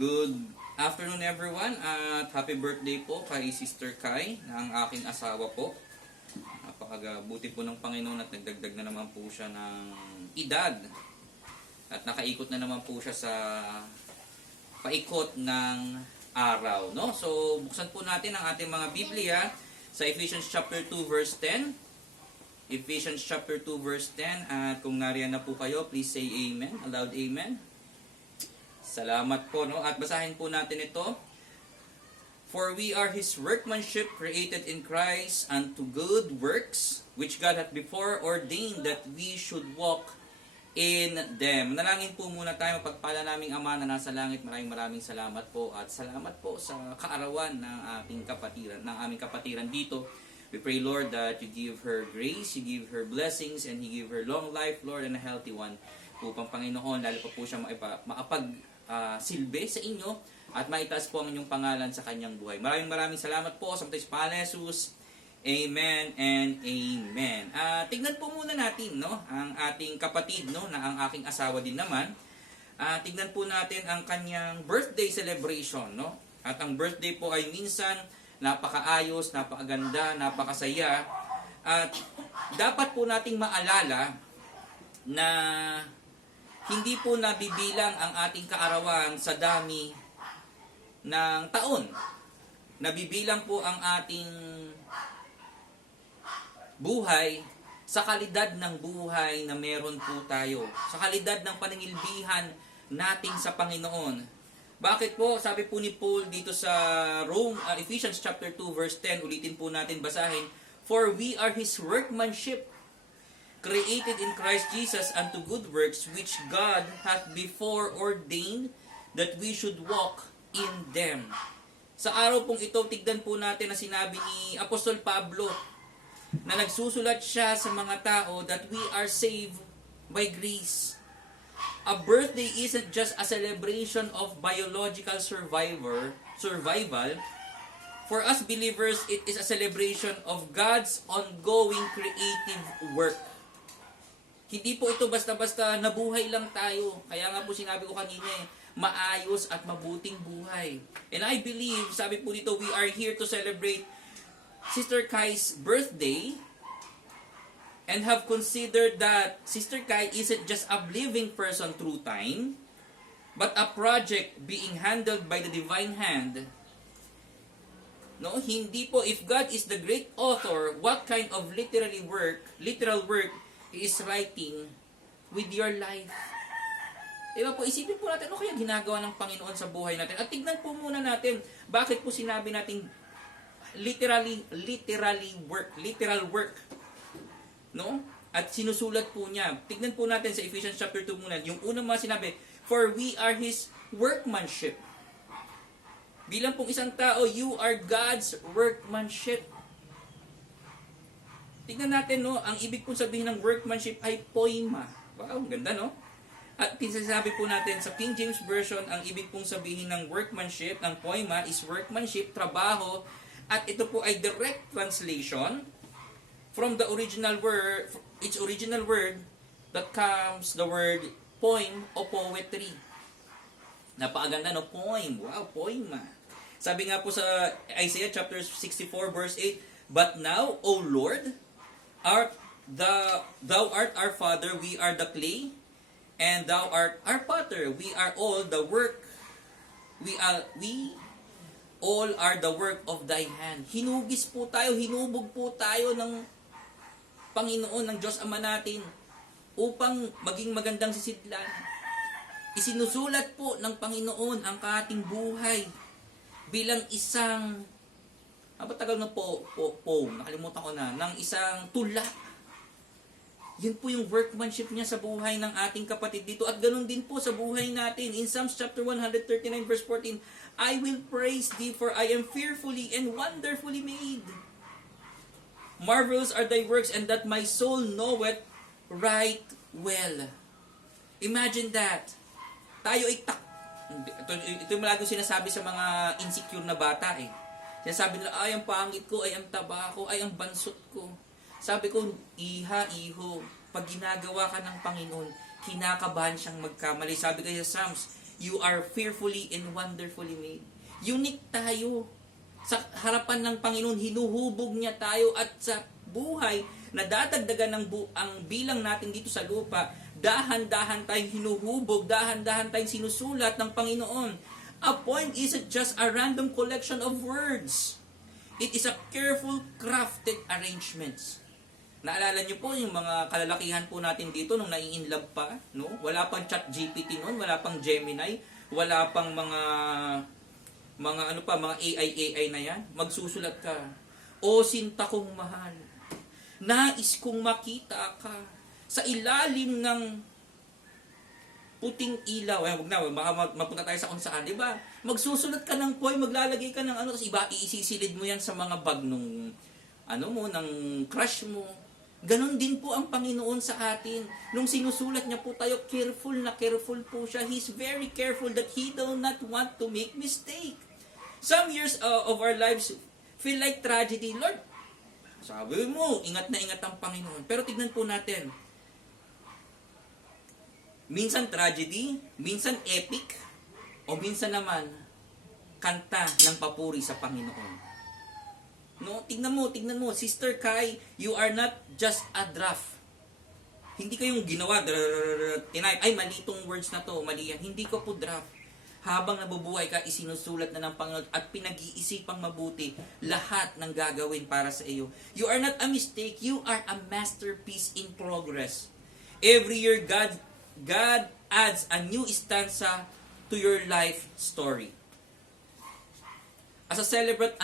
Good afternoon everyone at happy birthday po kay Sister Kai ng aking asawa po. Napakabuti po ng Panginoon at nagdagdag na naman po siya ng edad. At nakaikot na naman po siya sa paikot ng araw. No? So buksan po natin ang ating mga Biblia sa Ephesians chapter 2 verse 10. Ephesians chapter 2 verse 10. At kung nariyan na po kayo, please say amen. Aloud amen. Salamat po, no? At basahin po natin ito. For we are His workmanship, created in Christ unto good works, which God hath before ordained that we should walk in them. Nalangin po muna tayo, mapagpala naming Ama na nasa langit. Maraming salamat po. At salamat po sa kaarawan ng ating kapatiran, ng aming kapatiran dito. We pray, Lord, that you give her grace, you give her blessings, and you give her long life, Lord, and a healthy one. Upang Panginoon, lalo pa po siya silbi sa inyo at maitaas po ang inyong pangalan sa kanyang buhay. Maraming salamat po sa pangalan ni Jesus. Amen and amen. Tignan po muna natin, no, ang ating kapatid, no, na ang aking asawa din naman. Tignan po natin ang kanyang birthday celebration, no? At ang birthday po ay minsan napakaayos, napakaganda, napakasaya. At dapat po nating maalala na hindi po nabibilang ang ating kaarawan sa dami ng taon. Nabibilang po ang ating buhay sa kalidad ng buhay na meron po tayo. Sa kalidad ng paningilbihan natin sa Panginoon. Bakit po? Sabi po ni Paul dito sa Ephesians chapter 2 verse 10, ulitin po natin basahin, for we are His workmanship, created in Christ Jesus unto good works, which God hath before ordained that we should walk in them. Sa araw pong ito, tignan po natin na sinabi ni Apostol Pablo na nagsusulat siya sa mga tao that we are saved by grace. A birthday isn't just a celebration of biological survival. For us believers, it is a celebration of God's ongoing creative work. Hindi po ito basta-basta nabuhay lang tayo. Kaya nga po sinabi ko kanina maayos at mabuting buhay. And I believe, sabi po dito, we are here to celebrate Sister Kai's birthday and have considered that Sister Kai isn't just a living person through time, but a project being handled by the divine hand. No, hindi po, if God is the great author, what kind of literal work He is writing with your life? Diba po, isipin po natin, ano kaya ginagawa ng Panginoon sa buhay natin? At tignan po muna natin, bakit po sinabi natin literal work. No? At sinusulat po niya. Tignan po natin sa Ephesians chapter 2 muna. Yung unang mga sinabi, for we are His workmanship. Bilang pong isang tao, you are God's workmanship. Tignan natin, no, ang ibig pong sabihin ng workmanship ay poema. Wow, ganda, no? At sinasabi po natin sa King James Version, ang ibig pong sabihin ng workmanship, ng poema, is workmanship, trabaho, at ito po ay direct translation from the original word, its original word, that comes the word poem o poetry. Napakaganda, no? Poem. Wow, poema. Sabi nga po sa Isaiah chapter 64 verse 8, but now, O Lord, Thou art our Father, we are the clay, and Thou art our Potter, we are all the work. We all are the work of Thy hand. Hinubog po tayo ng Panginoon, ng Diyos Ama natin, upang maging magandang sisidlan. Isinusulat po ng Panginoon ang ating buhay bilang isang tagal na poem, nakalimutan ko na, ng isang tula. Yun po yung workmanship niya sa buhay ng ating kapatid dito. At ganun din po sa buhay natin. In Psalms chapter 139 verse 14, I will praise thee for I am fearfully and wonderfully made. Marvelous are thy works, and that my soul knoweth right well. Imagine that. Tayo ay ito yung lagi sinasabi sa mga insecure na bata eh. Sinasabi nila, ay ang pangit ko, ay ang taba ko, ay ang bansot ko. Sabi ko, iho, pag ginagawa ka ng Panginoon, kinakabahan siyang magkamali. Sabi ko sa Psalms, You are fearfully and wonderfully made. Unique tayo. Sa harapan ng Panginoon, hinuhubog niya tayo at sa buhay na dadagdagan ang bilang natin dito sa lupa, dahan-dahan tayong hinuhubog, dahan-dahan tayong sinusulat ng Panginoon. A poem isn't just a random collection of words. It is a careful crafted arrangements. Naalala niyo po yung mga kalalakihan po natin dito nung nai-inlove pa, no? Wala pang ChatGPT noon, wala pang Gemini, wala pang mga AI na yan. Magsusulat ka. O sinta kong mahal, nais kong makita ka sa ilalim ng puting ilaw. Wag na, baka mapunta tayo sa kung saan, di ba? Magsusulat ka ng poem, maglalagay ka ng tapos iba, iisisilid mo yan sa mga bag nung, ng crush mo. Ganon din po ang Panginoon sa atin. Nung sinusulat niya po tayo, careful po siya. He's very careful that He do not want to make mistake. Some years of our lives feel like tragedy. Lord, sabi mo, ingat na ingat ang Panginoon. Pero tignan po natin. Minsan tragedy, minsan epic, o minsan naman kanta ng papuri sa Panginoon. No, tignan mo, Sister Kai, you are not just a draft. Hindi kayong ginawa, tinay, ay mali itong words na to, mali yan. Hindi ko po draft. Habang nabubuhay ka, isinusulat na ng Panginoon at pinag-iisipang mabuti lahat ng gagawin para sa iyo. You are not a mistake, you are a masterpiece in progress. Every year, God adds a new stanza to your life story. As a celebrant,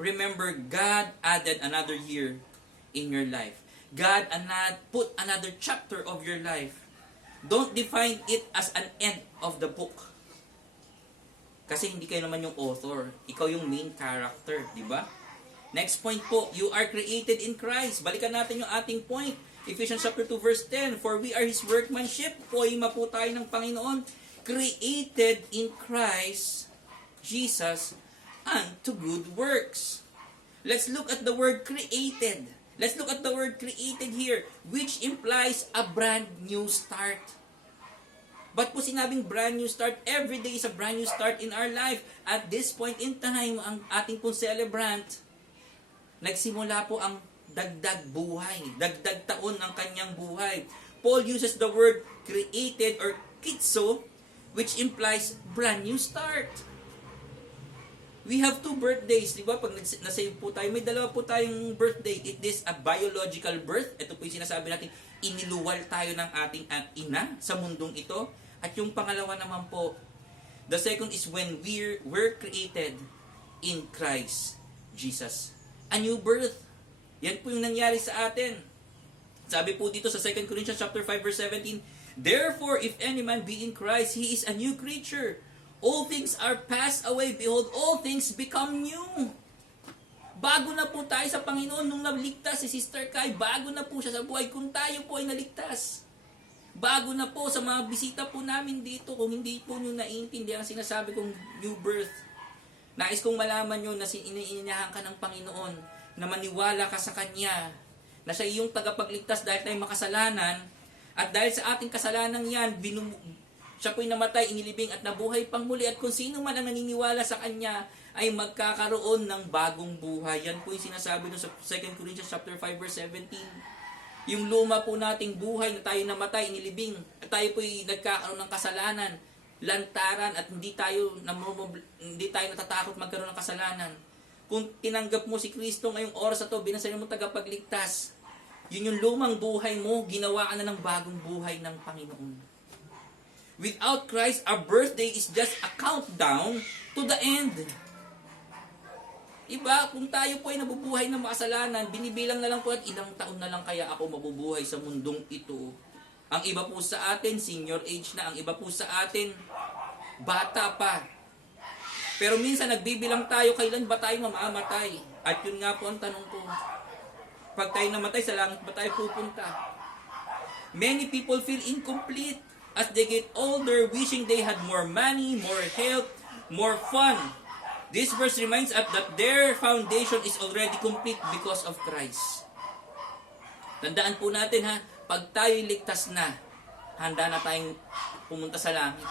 remember God added another year in your life. God put another chapter of your life. Don't define it as an end of the book. Kasi hindi kayo naman yung author. Ikaw yung main character, di ba? Next point po, you are created in Christ. Balikan natin yung ating point. Ephesians chapter 2 verse 10, for we are His workmanship. Poema po tayo ng Panginoon. Created in Christ Jesus unto good works. Let's look at the word created. Let's look at the word created here, which implies a brand new start. Ba't po sinabing brand new start? Every day is a brand new start in our life. At this point in time, ang ating pong celebrant, nagsimula po ang dagdag buhay, dagdag taon ng kanyang buhay. Paul uses the word created or kitso, which implies brand new start. We have 2 birthdays, di ba? Pag nasave po tayo, may 2 po tayong birthday. It is a biological birth. Ito po yung sinasabi natin, iniluwal tayo ng ating ina sa mundong ito. At yung pangalawa naman po, the second is when we're created in Christ Jesus. A new birth. Yan po yung nangyari sa atin. Sabi po dito sa 2 Corinthians chapter 5 verse 17, therefore, if any man be in Christ, he is a new creature. All things are passed away. Behold, all things become new. Bago na po tayo sa Panginoon nung naligtas si Sister Kai. Bago na po siya sa buhay kung tayo po ay naligtas. Bago na po sa mga bisita po namin dito kung hindi po nyo naiintindihan ang sinasabi kong new birth. Nais kong malaman nyo na iniinyahan ka ng Panginoon, na maniwala ka sa Kanya, na siya iyong tagapagligtas dahil tayo makasalanan, at dahil sa ating kasalanan yan, siya po'y namatay, inilibing at nabuhay pang muli. At kung sino man ang naniniwala sa Kanya ay magkakaroon ng bagong buhay. Yan po yung sinasabi sa 2 Corinthians chapter 5 verse 17. Yung luma po nating buhay na tayo namatay, inilibing, at tayo po'y nagkakaroon ng kasalanan, lantaran, at hindi tayo natatakot magkaroon ng kasalanan. Kung tinanggap mo si Kristo ngayong oras na to, binasayan mo tagapagligtas, yun yung lumang buhay mo, ginawa ka na ng bagong buhay ng Panginoon. Without Christ, our birthday is just a countdown to the end. Iba, kung tayo po ay nabubuhay ng makasalanan, binibilang na lang po at ilang taon na lang kaya ako mabubuhay sa mundong ito. Ang iba po sa atin, senior age na. Ang iba po sa atin, bata pa. Pero minsan nagbibilang tayo, kailan ba tayo mamamatay? At yun nga po ang tanong ko. Pag tayo namatay, sa langit ba tayo pupunta? Many people feel incomplete as they get older, wishing they had more money, more health, more fun. This verse reminds us that their foundation is already complete because of Christ. Tandaan po natin pag tayo ligtas na, handa na tayong pumunta sa langit.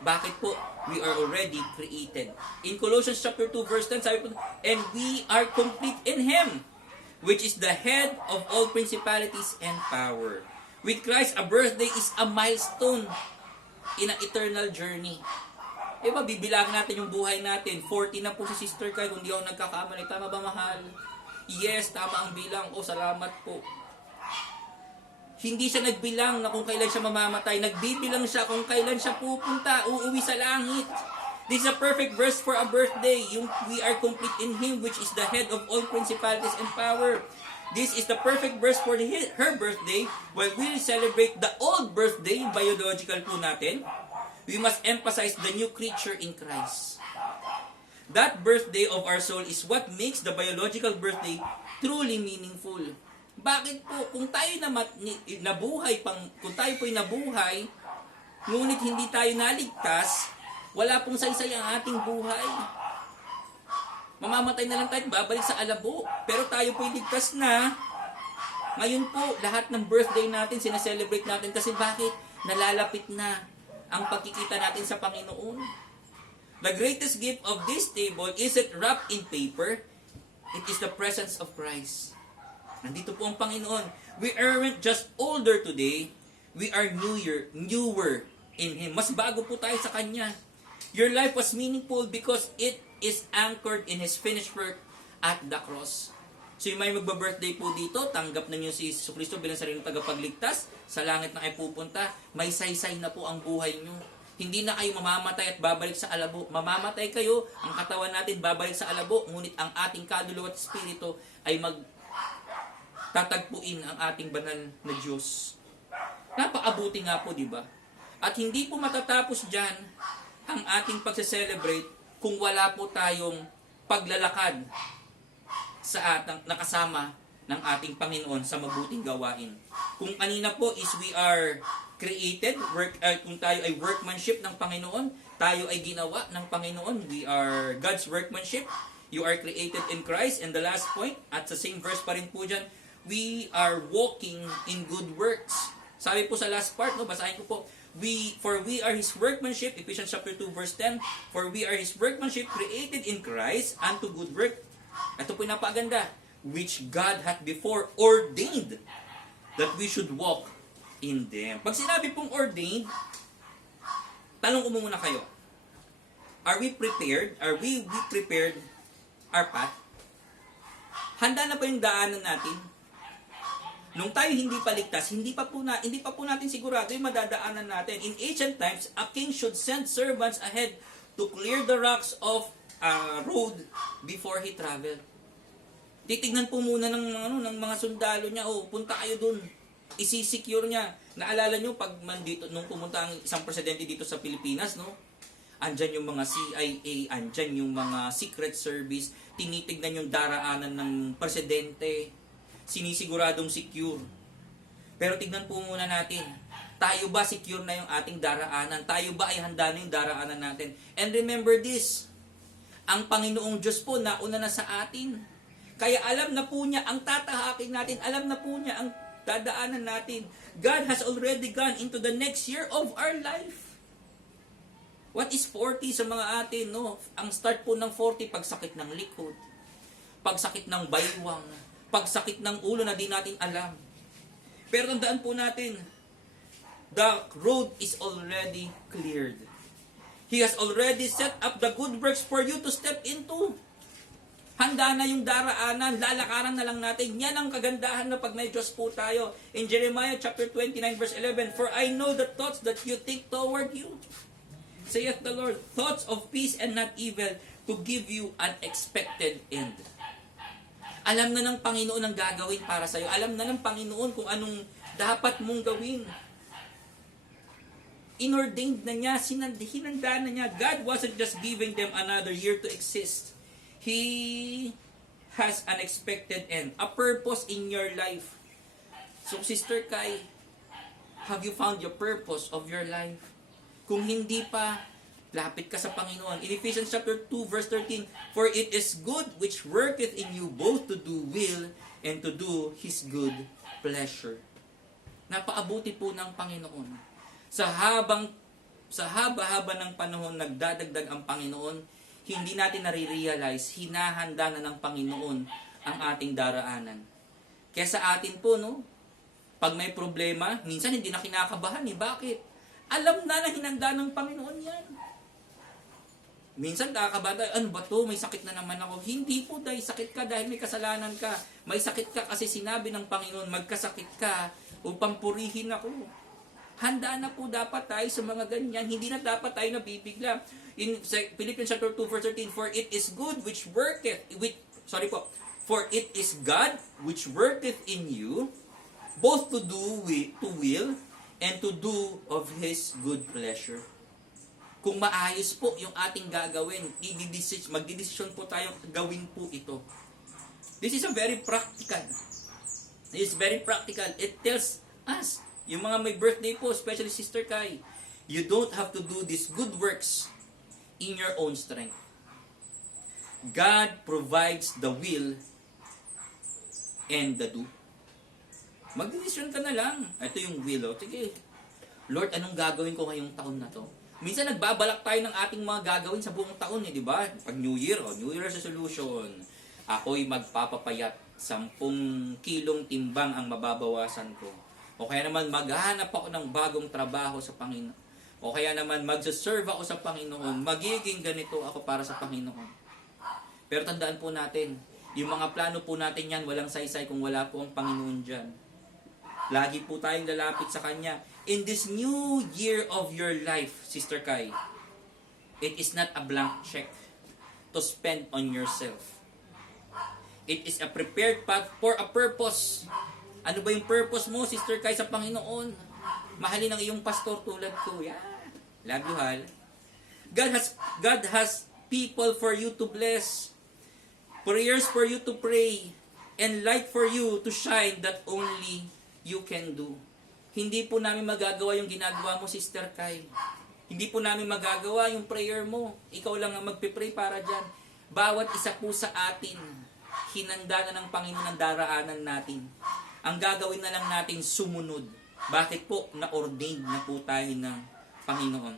Bakit po? We are already created. In Colossians chapter 2 verse 10, sabi po, and we are complete in Him, which is the head of all principalities and power. With Christ, a birthday is a milestone in an eternal journey. Diba, bibilang natin yung buhay natin. 40 na po si Sister Kai, kung di ako nagkakamali. Tama ba, mahal? Yes, tama ang bilang. O, salamat po. Hindi siya nagbilang na kung kailan siya mamamatay. Nagbibilang siya kung kailan siya pupunta, uuwi sa langit. This is a perfect verse for a birthday. Yung we are complete in Him, which is the head of all principalities and power. This is the perfect verse for her birthday. While we celebrate the old birthday, yung biological po natin, we must emphasize the new creature in Christ. That birthday of our soul is what makes the biological birthday truly meaningful. Bakit po? Kung tayo kung tayo po'y nabuhay, ngunit hindi tayo naligtas, wala pong saysay ang ating buhay. Mamamatay na lang tayo, babalik sa alabo. Pero tayo po'y ligtas na. Ngayon po, lahat ng birthday natin, sinaselebrate natin. Kasi bakit? Nalalapit na ang pagkikita natin sa Panginoon. The greatest gift of this table isn't wrapped in paper. It is the presence of Christ. Nandito po ang Panginoon. We aren't just older today. We are newer in Him. Mas bago po tayo sa Kanya. Your life was meaningful because it is anchored in His finished work at the cross. So yung may magba-birthday po dito, tanggap na niyo si Jesus Cristo bilang sariling tagapagligtas, sa langit na kayo pupunta, may saysay na po ang buhay niyo. Hindi na kayo mamamatay at babalik sa alabo. Mamamatay kayo, ang katawan natin babalik sa alabo, ngunit ang ating kaluluwa at espiritu ay tatagpuin ang ating banal na Diyos. Napakabuti nga po, di ba? At hindi po matatapos dyan ang ating pagse-celebrate kung wala po tayong paglalakad sa nakasama ng ating Panginoon sa mabuting gawain. Kung kanina po is we are created, kung tayo ay workmanship ng Panginoon, tayo ay ginawa ng Panginoon, we are God's workmanship, you are created in Christ. And the last point, at sa same verse pa rin po dyan, we are walking in good works. Sabi po sa last part, basahin ko po, for we are His workmanship, Ephesians chapter 2 verse 10, for we are His workmanship created in Christ unto good work. Ito po yung napaganda, which God hath before ordained that we should walk in them. Pag sinabi pong ordained, tanong ko muna kayo, are we prepared? Are we prepared our path? Handa na ba yung daanan natin? Nung tayo hindi pa ligtas, hindi pa po natin sigurado yung madadaanan natin. In ancient times, a king should send servants ahead to clear the rocks of a road before he traveled. Titignan po muna ng mga sundalo niya, punta kayo dun. Isi-secure niya. Naalala niyo pag nung pumunta ang isang presidente dito sa Pilipinas, andyan yung mga CIA, andyan yung mga Secret Service, tinitignan yung daraanan ng presidente, sinisiguradong secure. Pero tignan po muna natin, tayo ba secure na yung ating daraanan? Tayo ba ay handa na yung daraanan natin? And remember this, ang Panginoong Diyos po nauna na sa atin. Kaya alam na po niya ang tatahakin natin, alam na po niya ang dadaanan natin. God has already gone into the next year of our life. What is 40 sa mga atin? Ang start po ng 40, pagsakit ng likod, pagsakit ng baywang, pagsakit ng ulo na di natin alam. Pero tandaan po natin, the road is already cleared. He has already set up the good works for you to step into. Handa na yung daraanan, lalakaran na lang natin. Yan ang kagandahan na pag may Diyos po tayo. In Jeremiah chapter 29 verse 11, for I know the thoughts that you think toward you, saith the Lord, thoughts of peace and not evil, to give you an expected end. Alam na ng Panginoon ang gagawin para sa'yo. Alam na ng Panginoon kung anong dapat mong gawin. Inordained na niya, hinanda na niya. God wasn't just giving them another year to exist. He has an expected end, a purpose in your life. So, Sister Kai, have you found your purpose of your life? Kung hindi pa, lapit ka sa Panginoon. In Ephesians chapter 2 verse 13, for it is good which worketh in you both to do will and to do His good pleasure. Napaabuti po ng Panginoon. Sa haba-haba ng panahon nagdadagdag ang Panginoon, hindi natin nare-realize, hinahanda na ng Panginoon ang ating daraanan. Kaya sa atin po, no, pag may problema, minsan hindi na kinakabahan eh. Bakit? Alam na hinanda ng Panginoon yan. Minsan kakabata, ano ba to? May sakit na naman ako. Hindi po dahil sakit ka dahil may kasalanan ka. May sakit ka kasi sinabi ng Panginoon, magkasakit ka upang purihin ako. Handa na po dapat tayo sa mga ganyan. Hindi na dapat tayo nabibigla. In Philippians chapter 2 verse 13, for it is good which worketh, for it is God which worketh in you, both to will and to do of His good pleasure. Kung maayos po yung ating gagawin, magdidesisyon po tayo gawin po ito. This is very practical. This is very practical. It tells us, yung mga may birthday po, especially Sister Kai, you don't have to do these good works in your own strength. God provides the will and the do. Magdedesisyon ka na lang. Ito yung will. Sige, Lord, anong gagawin ko ngayong taon na to? Minsan nagbabalak tayo ng ating mga gagawin sa buong taon, di ba? Pag New Year, New Year resolution. Ako'y magpapapayat, 10 kilong timbang ang mababawasan ko. O kaya naman maghahanap ako ng bagong trabaho sa Panginoon. O kaya naman magsaserve ako sa Panginoon. Magiging ganito ako para sa Panginoon. Pero tandaan po natin, yung mga plano po natin yan, walang saysay kung wala po ang Panginoon dyan. Lagi po tayong lalapit sa Kanya. In this new year of your life, Sister Kai, it is not a blank check to spend on yourself. It is a prepared path for a purpose. Ano ba yung purpose mo, Sister Kai, sa Panginoon? Mahalin ang iyong pastor tulad ko. Yeah. Love you, Hal. God has people for you to bless. Prayers for you to pray. And light for you to shine that only you can do. Hindi po namin magagawa yung ginagawa mo, Sister Kai. Hindi po namin magagawa yung prayer mo. Ikaw lang ang magpipray para dyan. Bawat isa po sa atin, hinanda na ng Panginoon ang daraanan natin. Ang gagawin na lang natin sumunod. Bakit po? Na-ordained na po tayo ng Panginoon.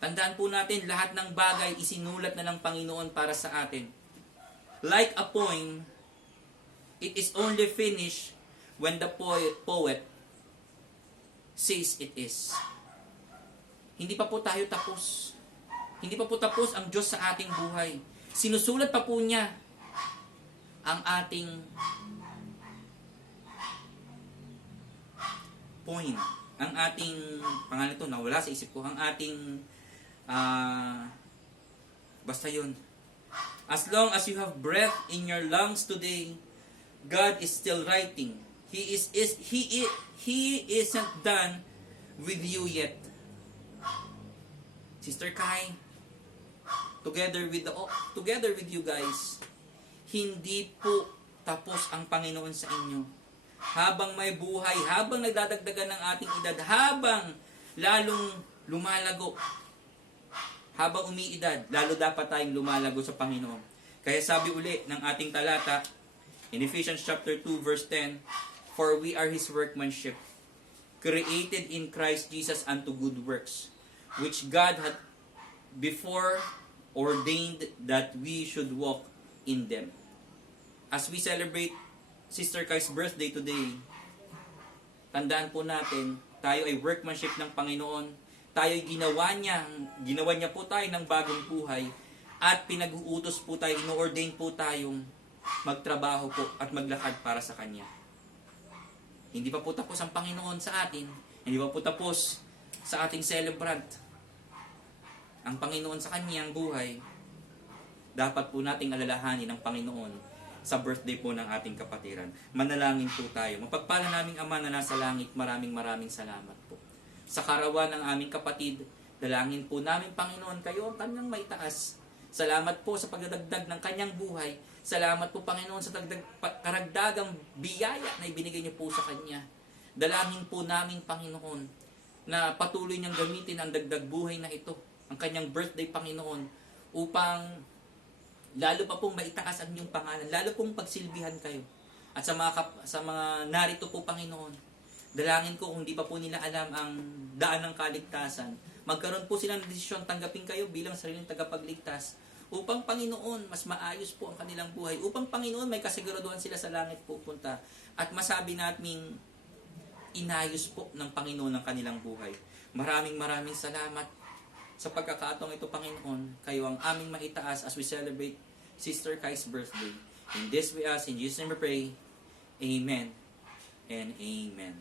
Tandaan po natin, lahat ng bagay isinulat na ng Panginoon para sa atin. Like a poem, it is only finished when the poet says it is. Hindi pa po tayo tapos. Hindi pa po tapos ang Diyos sa ating buhay. Sinusulat pa po niya ang ating poem. Ang ating, pangalan ito, nawala sa isip ko, ang ating, basta yun. As long as you have breath in your lungs today, God is still writing. He isn't done with you yet. Sister Kai, together with you guys, hindi po tapos ang Panginoon sa inyo. Habang may buhay, habang nagdadagdagan ng ating edad, habang lalong lumalago, habang umiidad, lalo dapat tayong lumalago sa Panginoon. Kaya sabi uli ng ating talata, in Ephesians chapter 2 verse 10, for we are His workmanship, created in Christ Jesus unto good works, which God had before ordained that we should walk in them. As we celebrate Sister Kai's birthday today, tandaan po natin, tayo ay workmanship ng Panginoon. Tayo ay ginawa niya po tayo ng bagong buhay, at pinag-uutos po tayo, ino-ordain po tayong magtrabaho po at maglakad para sa Kanya. Hindi pa po tapos ang Panginoon sa atin. Hindi pa po tapos sa ating celebrant. Ang Panginoon sa Kanyang buhay, dapat po nating alalahanin ng Panginoon sa birthday po ng ating kapatiran. Manalangin po tayo. Mapagpala naming Ama na nasa langit, maraming salamat po. Sa karawan ng aming kapatid, dalangin po namin, Panginoon, kayo ang kanyang maitaas. Salamat po sa pagdadagdag ng kanyang buhay. Salamat po, Panginoon, sa karagdagang biyaya na ibinigay niyo po sa kanya. Dalangin po namin, Panginoon, na patuloy niyang gamitin ang dagdag buhay na ito, ang kanyang birthday, Panginoon, upang lalo pa pong maitaas ang inyong pangalan, lalo pong pagsilbihan kayo. At sa mga narito po, Panginoon, Dalangin ko kung hindi pa po nila alam ang daan ng kaligtasan, magkaroon po sila ng desisyon, tanggapin kayo bilang sariling tagapagligtas, upang Panginoon, mas maayos po ang kanilang buhay. Upang Panginoon, may kasiguraduhan sila sa langit pupunta. At masabi nating inayos po ng Panginoon ang kanilang buhay. Maraming salamat sa pagkakataong ito, Panginoon. Kayo ang aming maitaas as we celebrate Sister Kai's birthday. In this we ask, in Jesus' name we pray. Amen and amen.